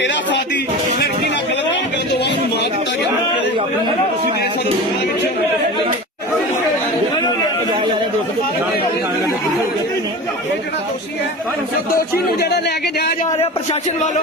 ਤੇਰਾ ਸਾਥੀ ਲੜਕੀ ਨਾਲ ਗਲਤ ਕੰਮ ਕਰਨ ਤੋਂ ਬਾਅਦ ਨੂੰ ਮਾਰ ਦਿੱਤਾ ਗਿਆ। ਤੁਸੀਂ ਦੇਖ ਸਕਦੇ ਹੋ ਵਿੱਚ ਦੋਸ਼ੀ ਨੂੰ ਜਿਹੜਾ ਲੈ ਕੇ ਜਾਇਆ ਜਾ ਰਿਹਾ ਪ੍ਰਸ਼ਾਸਨ ਵੱਲੋਂ।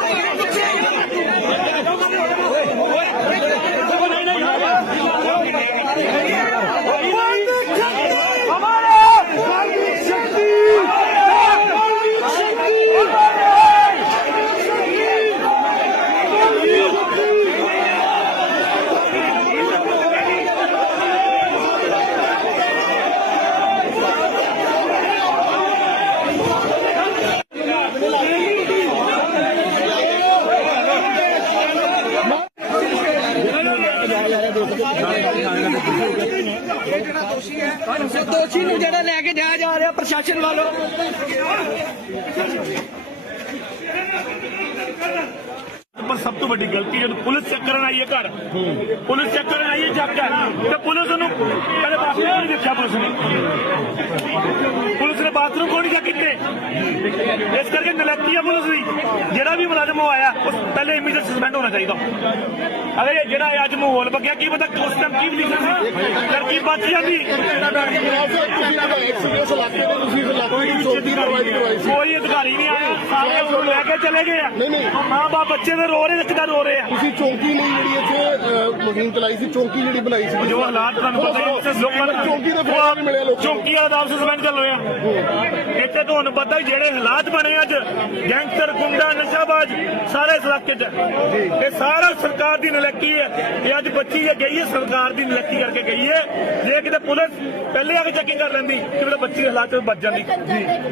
ਸੋ ਦੋਸ਼ੀ ਨੂੰ ਜਿਹੜਾ ਲੈ ਕੇ ਜਾਇਆ ਜਾ ਰਿਹਾ ਪ੍ਰਸ਼ਾਸਨ ਵੱਲੋਂ। ਪਰ ਸਭ ਤੋਂ ਵੱਡੀ ਗਲਤੀ ਜਦੋਂ ਪੁਲਿਸ ਚੈੱਕ ਕਰਨ ਆਈ ਹੈ ਘਰ, ਪੁਲਿਸ ਚੈੱਕ ਕਰਨ ਆਈ ਹੈ ਜੱਗ ਤੇ ਪੁਲਿਸ ਨੂੰ ਕਦੇ ਬਾਥਰੂਮ ਨਹੀਂ ਦੇਖਿਆ ਪੁਲਿਸ ਨੇ ਪੁਲਿਸ ਨੇ ਬਾਥਰੂਮ ਕੋਲ ਨਹੀਂ ਚੈੱਕ ਕੀਤੇ ਇਸ ਕਰਕੇ ਨਲੈਕੀ ਪੁਲਿਸ ਦੀ। ਜਿਹੜਾ ਵੀ ਮੁਲਾਜ਼ਮ ਉਹ ਆਇਆ ਉਸ ਪਹਿਲੇ ਇਮੀਡੀਏਟ ਸਸਪੈਂਡ ਹੋਣਾ ਚਾਹੀਦਾ। ਅਗਰ ਇਹ ਜਿਹੜਾ ਅੱਜ ਮਾਹੌਲ ਬਗਿਆ ਕੀ ਪਤਾ ਉਸ ਟਾਈਮ ਕੀ ਲਿਖਿਆ ਸੀ? ਲੜਕੀ ਬਚ ਜਾਂਦੀ ਸੀ ਕੋਈ ਅਧਿਕਾਰੀ ਨਹੀਂ ਆਇਆ। ਸਾਰੇ ਉਹਨੂੰ ਲੈ ਕੇ ਚਲੇ ਗਏ ਆ। ਨਹੀਂ, ਨਹੀਂ। ਮਾਂ ਬਾਪ ਬੱਚੇ ਦੇ ਰੋ ਰਹੇ ਰਿਸ਼ਤੇਦਾਰ ਰੋ ਰਹੇ ਆ। ਤੁਸੀਂ ਚੌਕੀ ਲਈ ਜਿਹੜੀ ਇੱਥੇ ਮੁਹਿੰਮ ਚਲਾਈ ਸੀ ਚੌਕੀ ਜਿਹੜੀ ਬਣਾਈ ਸੀ ਜੋ ਹਾਲਾਤ ਤੁਹਾਨੂੰ ਪਤਾ ਲੋਕਾਂ ਨੂੰ ਚੌਕੀ ਦੇ ਫੈਸਲੇ ਨਹੀਂ ਮਿਲੇ ਲੋਕਾਂ ਚੌਕੀ ਵਾਲਾ ਦਾ ਸਸਪੈਂਡ ਚੱਲ ਰਿਹਾ ਇੱਥੇ ਤੁਹਾਨੂੰ ਪਤਾ ਹੀ ਜਿਹੜੇ ਹਾਲਾਤ ਬਣੇ ਅੱਜ। ਗੈਂਗਸਟਰ ਗੁੰਡਾ ਨਸ਼ਾਬਾਜ਼ ਸਾਰੇ ਇਸ ਇਲਾਕੇ 'ਚ। ਇਹ ਸਾਰਾ ਸਰਕਾਰ ਦੀ ਨਲੱਕੀ ਹੈ। ਇਹ ਅੱਜ ਬੱਚੀ ਜੇ ਗਈ ਹੈ ਸਰਕਾਰ ਦੀ ਨਲੱਕੀ ਕਰਕੇ ਗਈ ਹੈ। ਜੇ ਕਿਤੇ ਪੁਲਿਸ ਪਹਿਲੇ ਆ ਕੇ ਚੈਕਿੰਗ ਕਰ ਲੈਂਦੀ ਕਿ ਮੇਰੇ ਬੱਚੀ ਦੇ ਹਾਲਾਤ ਬਚ ਜਾਂਦੀ।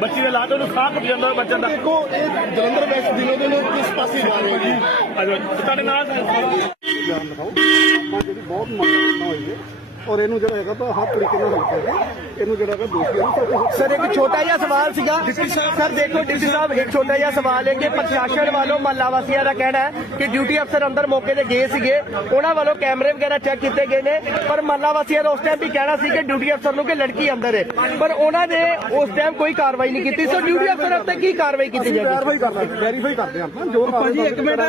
ਬੱਚੀ ਦੇ ਹਾਲਾਤ ਉਹਨੂੰ ਖਾ ਪੀ ਜਾਂਦਾ ਬਚ ਜਾਂਦਾ। ਦੇਖੋ ਇਹ ਜਲੰਧਰ ਵੈਸਟ ਦਿਨੋ ਦਿਨ ਕਿਸ ਪਾਸੇ ਜਾ ਰਹੇ ਹੋ? ਜੀ ਆਜੋ ਤੁਹਾਡੇ ਨਾਲ ਜਿਹੜੀ ਬਹੁਤ ਮੰਗ ਹੋਈ ਹੈ ਔਰ ਇਹਨੂੰ ਜਿਹੜਾ ਹੈਗਾ ਤਾਂ ਹੱਥ ਤਰੀਕੇ ਨਾਲ ਹੱਲ ਕਰਕੇ ਇਹਨੂੰ ਜਿਹੜਾ ਹੈਗਾ ਦੋਸ਼ੀਆਂ ਨੂੰ ਸਰ ਇੱਕ ਛੋਟਾ ਜਿਹਾ ਸਵਾਲ ਸੀਗਾ। ਸਰ ਦੇਖੋ ਡਿਪਟੀ ਸਾਹਿਬ ਇੱਕ ਛੋਟਾ ਜਿਹਾ ਸਵਾਲ ਹੈ ਕਿ ਪ੍ਰਸ਼ਾਸਨ ਵੱਲੋਂ ਮਹੱਲਾ ਵਾਸੀਆਂ ਦਾ ਕਹਿਣਾ ਹੈ ਕਿ ਡਿਊਟੀ ਅਫਸਰ ਅੰਦਰ ਮੌਕੇ ਤੇ ਗਏ ਸੀਗੇ। ਉਹਨਾਂ ਵੱਲੋਂ ਕੈਮਰੇ ਵਗੈਰਾ ਚੈੱਕ ਕੀਤੇ ਗਏ ਨੇ। ਪਰ ਮਹੱਲਾ ਵਾਸੀਆਂ ਦਾ ਉਸ ਟਾਈਮ ਵੀ ਕਹਿਣਾ ਸੀ ਕਿ ਡਿਊਟੀ ਅਫਸਰ ਨੂੰ ਕਿ ਲੜਕੀ ਅੰਦਰ ਹੈ। ਪਰ ਉਹਨਾਂ ਨੇ ਉਸ ਟਾਈਮ ਕੋਈ ਕਾਰਵਾਈ ਨਹੀਂ ਕੀਤੀ। ਸੋ ਡਿਊਟੀ ਅਫਸਰ ਉੱਤੇ ਕੀ ਕਾਰਵਾਈ ਕੀਤੀ ਜਾਏਗੀ? ਵੈਰੀਫਾਈ ਕਰਨਾ ਵੈਰੀਫਾਈ ਕਰਦੇ ਆਪਾਂ ਜੋ ਭਾਜੀ, ਇੱਕ ਮਿੰਟ।